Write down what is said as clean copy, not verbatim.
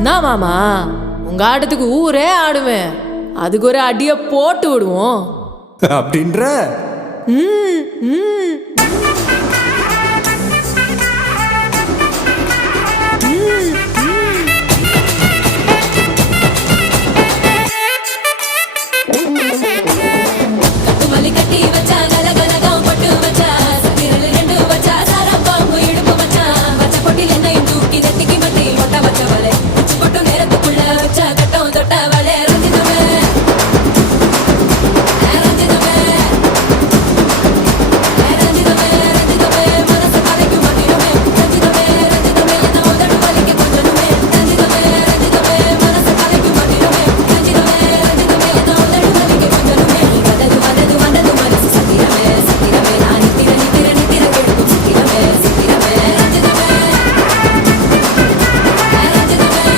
என்ன மாமா, உங்க ஆட்டத்துக்கு ஊரே ஆடுவேன். அதுக்கு ஒரு அடியை போட்டு விடுவோம் அப்படின்ற. ம், ம். ம்.